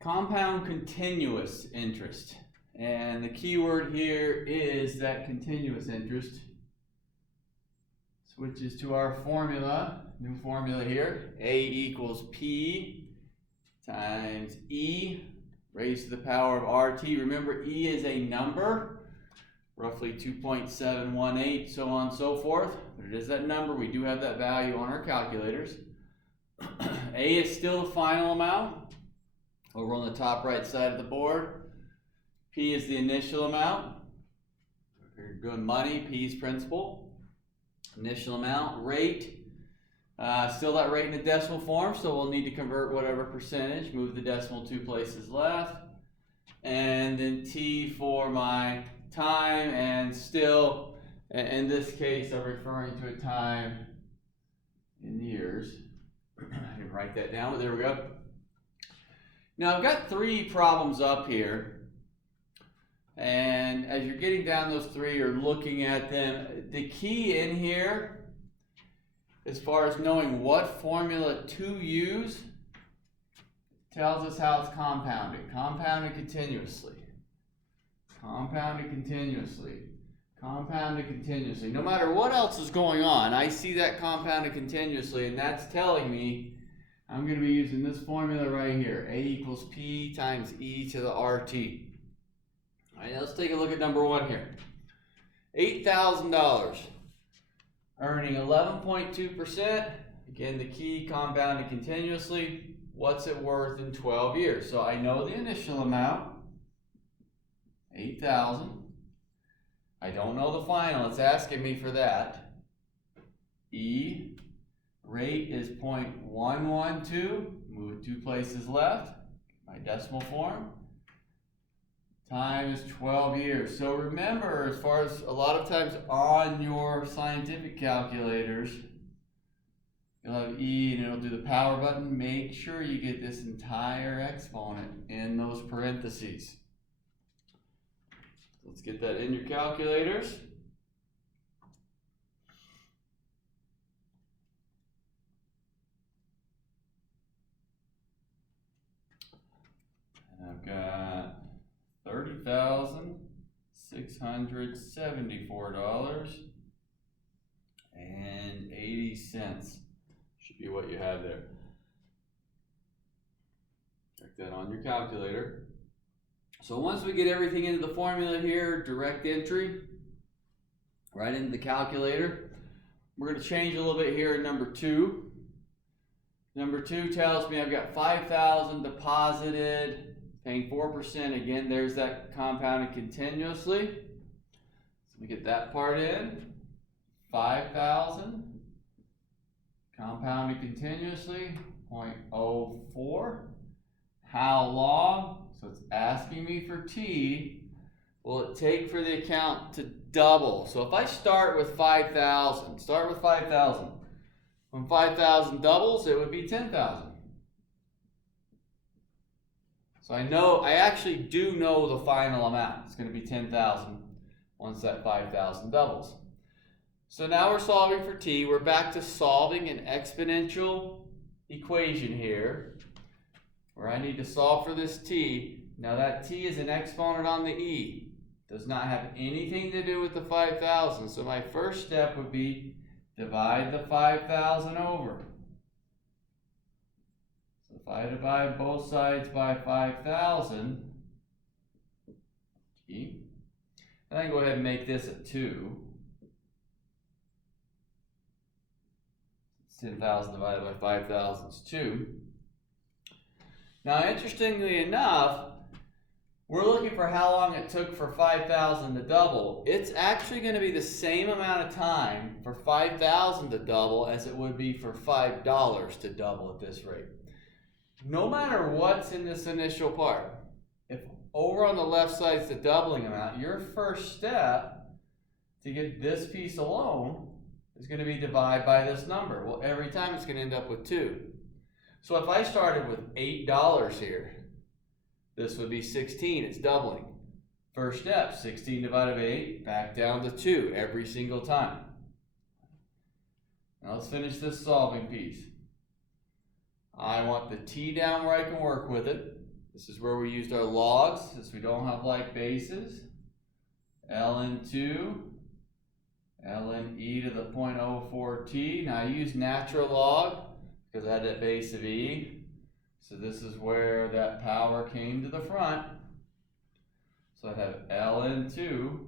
compound continuous interest. And the key word here is that continuous interest. Switches to our formula, new formula here. A equals P times E raised to the power of RT. Remember, E is a number, roughly 2.718, so on and so forth. But it is that number. We do have that value on our calculators. A is still the final amount over on the top right side of the board. P is the initial amount. If you're doing money, P is principal. Initial amount, rate, still that rate in the decimal form, so we'll need to convert whatever percentage, move the decimal 2 places left, and then T for my time, and still, in this case, I'm referring to a time in years. I didn't write that down, but there we go. Now I've got 3 problems up here. And as you're getting down those 3 or looking at them, the key in here, as far as knowing what formula to use, tells us how it's compounded. Compounded continuously. Compounded continuously. Compounded continuously. No matter what else is going on, I see that compounded continuously, and that's telling me I'm going to be using this formula right here. A equals P times E to the RT. All right, let's take a look at number 1 here. $8,000, earning 11.2%. Again, the key, compounded continuously. What's it worth in 12 years? So I know the initial amount, 8,000. I don't know the final. It's asking me for that. E, rate is 0.112. Move it 2 places left. My decimal form. Time is 12 years. So remember, as far as a lot of times on your scientific calculators, you'll have E and it'll do the power button. Make sure you get this entire exponent in those parentheses. Let's get that in your calculators. And I've got $30,674.80 should be what you have there. Check that on your calculator. So once we get everything into the formula here, direct entry, right into the calculator, we're going to change a little bit here in number 2. Number 2 tells me I've got 5,000 deposited, paying 4%. Again, there's that compounded continuously. So we get that part in. 5,000 compounded continuously, 0.04. How long? So it's asking me for T. Will it take for the account to double? So if I start with 5,000, when 5,000 doubles, it would be 10,000. So I actually do know the final amount. It's going to be 10,000 once that 5,000 doubles. So now we're solving for T. We're back to solving an exponential equation here, where I need to solve for this T. Now that T is an exponent on the E. Does not have anything to do with the 5,000. So my first step would be divide the 5,000 over. So if I divide both sides by 5,000, T, and I can go ahead and make this a 2. 10,000 divided by 5,000 is 2. Now, interestingly enough, we're looking for how long it took for 5,000 to double. It's actually going to be the same amount of time for 5,000 to double as it would be for $5 to double at this rate. No matter what's in this initial part, if over on the left side is the doubling amount, your first step to get this piece alone is going to be divide by this number. Well, every time it's going to end up with 2. So if I started with $8 here, this would be 16. It's doubling. First step, 16 divided by 8, back down to 2 every single time. Now let's finish this solving piece. I want the T down where I can work with it. This is where we used our logs, since we don't have like bases. ln2, ln e to the 0.04t. Now I use natural log because I had that base of e. So this is where that power came to the front. So I have ln2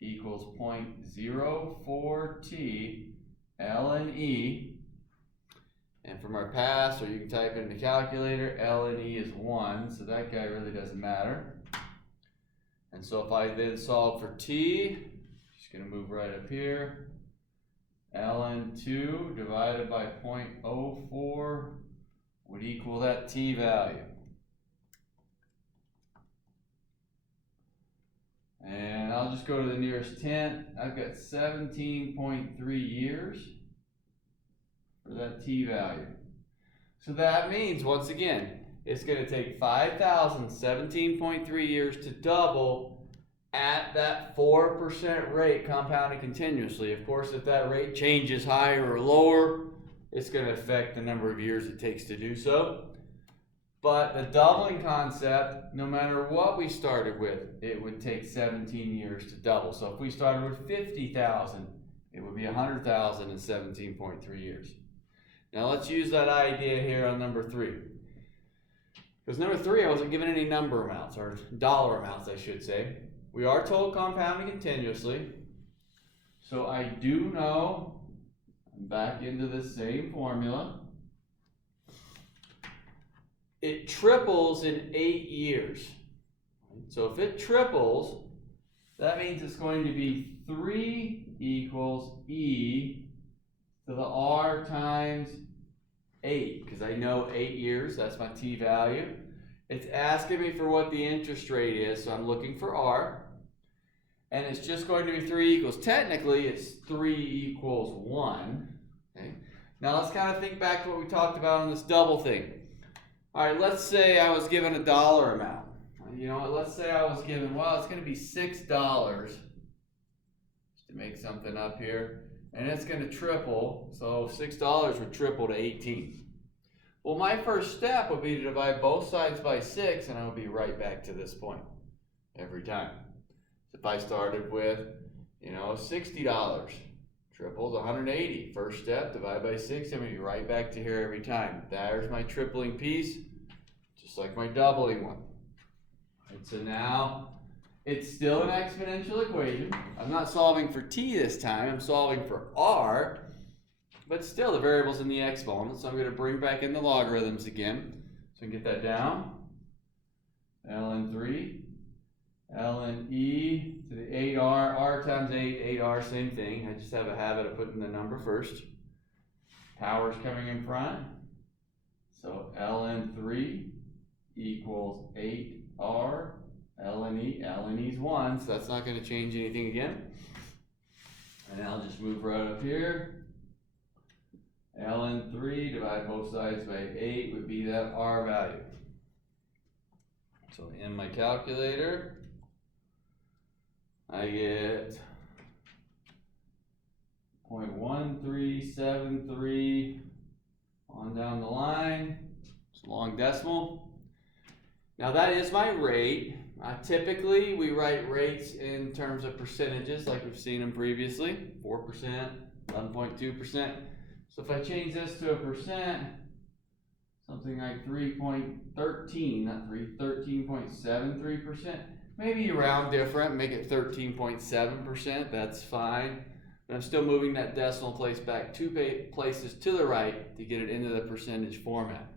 equals 0.04t ln e. And from our past, or you can type it in the calculator, ln e is 1, so that guy really doesn't matter. And so if I then solve for t, just going to move right up here, ln2 divided by 0.04 would equal that t value. And I'll just go to the nearest tenth. I've got 17.3 years for that t value. So that means, once again, it's going to take 5,017.3 years to double at that 4% rate compounded continuously. Of course, if that rate changes higher or lower, it's going to affect the number of years it takes to do so. But the doubling concept, no matter what we started with, it would take 17 years to double. So if we started with 50,000, it would be 100,000 in 17.3 years. Now let's use that idea here on number 3. Because number 3, I wasn't given any number amounts, or dollar amounts, I should say. We are told compounding continuously. So I do know, I'm back into the same formula. It triples in 8 years. So if it triples, that means it's going to be 3 equals e to the r times 8, because I know 8 years, that's my t value. It's asking me for what the interest rate is, so I'm looking for r. And it's just going to be 3 equals. Technically, it's 3 equals 1. Okay. Now let's kind of think back to what we talked about on this double thing. All right, let's say I was given a dollar amount. You know what, let's say I was given, well, it's going to be $6, just to make something up here, and it's going to triple, so $6 would triple to 18. Well, my first step would be to divide both sides by 6, and I would be right back to this point every time. If I started with, $60, triples 180. First step, divide by 6, I'm going to be right back to here every time. There's my tripling piece, just like my doubling one. Right, so now, it's still an exponential equation. I'm not solving for t this time, I'm solving for r, but still the variable's in the exponent, so I'm going to bring back in the logarithms again. So I can get that down. ln3, ln e to the 8r, r times 8, 8r, same thing. I just have a habit of putting the number first. Power's coming in front. So ln3 equals 8r, ln e is 1, so that's not going to change anything again. And I'll just move right up here. ln3 divide both sides by 8 would be that r value. So in my calculator, I get 0.1373 on down the line. It's a long decimal. Now that is my rate. Typically we write rates in terms of percentages like we've seen them previously. 4%, 11.2%. So if I change this to a percent, something like 3.13, not 13.73%. Maybe you round different, make it 13.7%, that's fine. But I'm still moving that decimal place back 2 places to the right to get it into the percentage format.